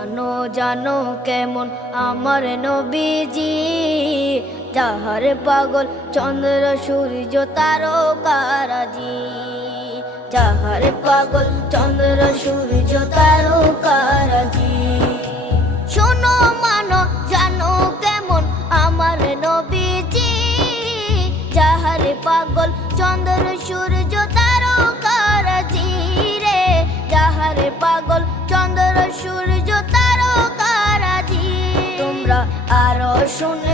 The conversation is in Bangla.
জানো জানো কেমন আমার নবীজি, যাহার পাগল চন্দ্র সূর্য তারকারাজি। যাহার পাগল চন্দ্র সূর্য তারকারাজি। শোনো মানো জানো কেমন আমার নবীজি, যাহার পাগল চন্দ্র সূর্য তারকারাজি রে। যাহার পাগল চন্দ্র সূর্য তারকারাজি। তোমরা আরো শুনে